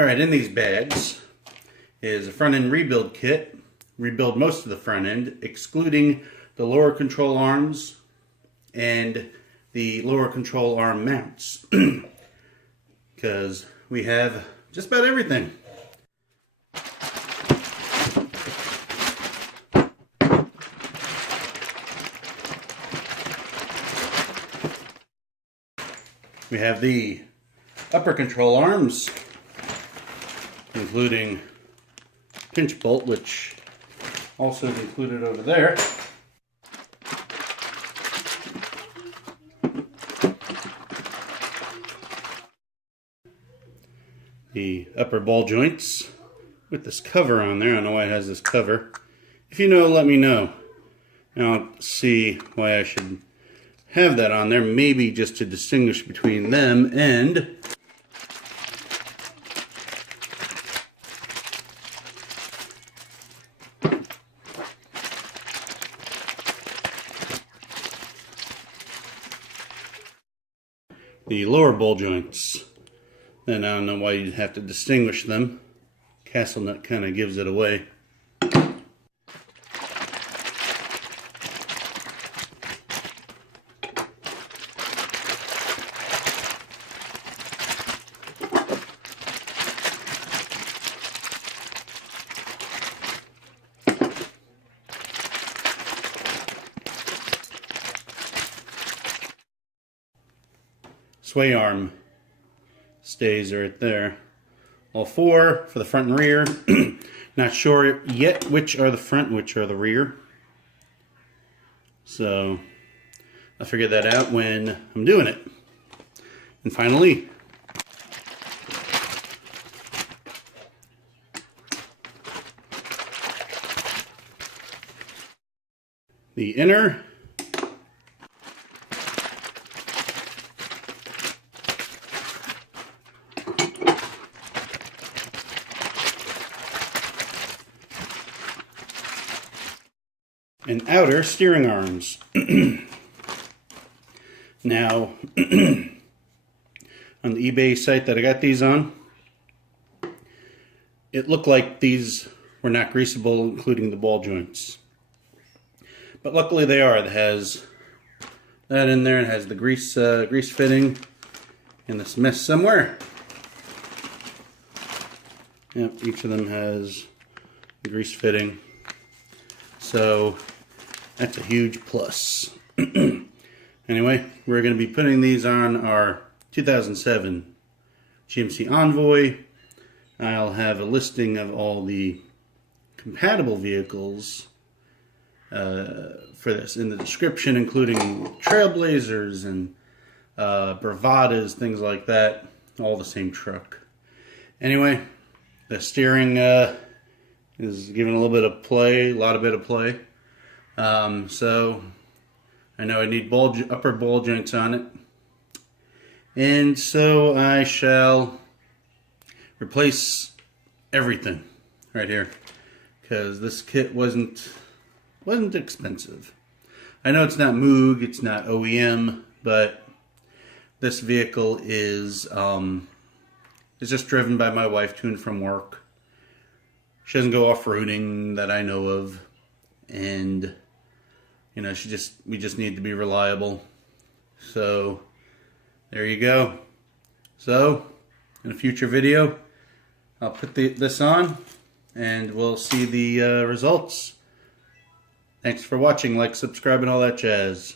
Alright, in these bags is a front end rebuild kit. Rebuild most of the front end, excluding the lower control arms and the lower control arm mounts. Because we have just about everything. We have the upper control arms, including pinch bolt, which also is included over there. The upper ball joints with this cover on there. I don't know why it has this cover. If you know, let me know. I don't see why I should have that on there. Maybe just to distinguish between them and the lower ball joints. Then I don't know why you'd have to distinguish them. Castle nut kind of gives it away. Sway arm stays right there. All four for the front and rear. Not sure yet which are the front, which are the rear. So I'll figure that out when I'm doing it. And finally, the inner and outer steering arms. Now, on the eBay site that I got these on, it looked like these were not greasable, including the ball joints. But luckily they are. It has that in there. It has the grease fitting in this mess somewhere. Yep, each of them has the grease fitting. So that's a huge plus. Anyway, we're going to be putting these on our 2007 GMC Envoy. I'll have a listing of all the compatible vehicles for this in the description, including Trailblazers and Bravadas, things like that. All the same truck. Anyway, the steering is given a little bit of play, a lot of bit of play. So I know I need upper ball joints on it. And so I shall replace everything right here, because this kit wasn't expensive. I know it's not Moog, it's not OEM, but this vehicle is just driven by my wife to and from work. She doesn't go off-roading that I know of, and you know, we just need to be reliable. So there you go. So in a future video, I'll put this on and we'll see the results. Thanks for watching. Like, subscribe, and all that jazz.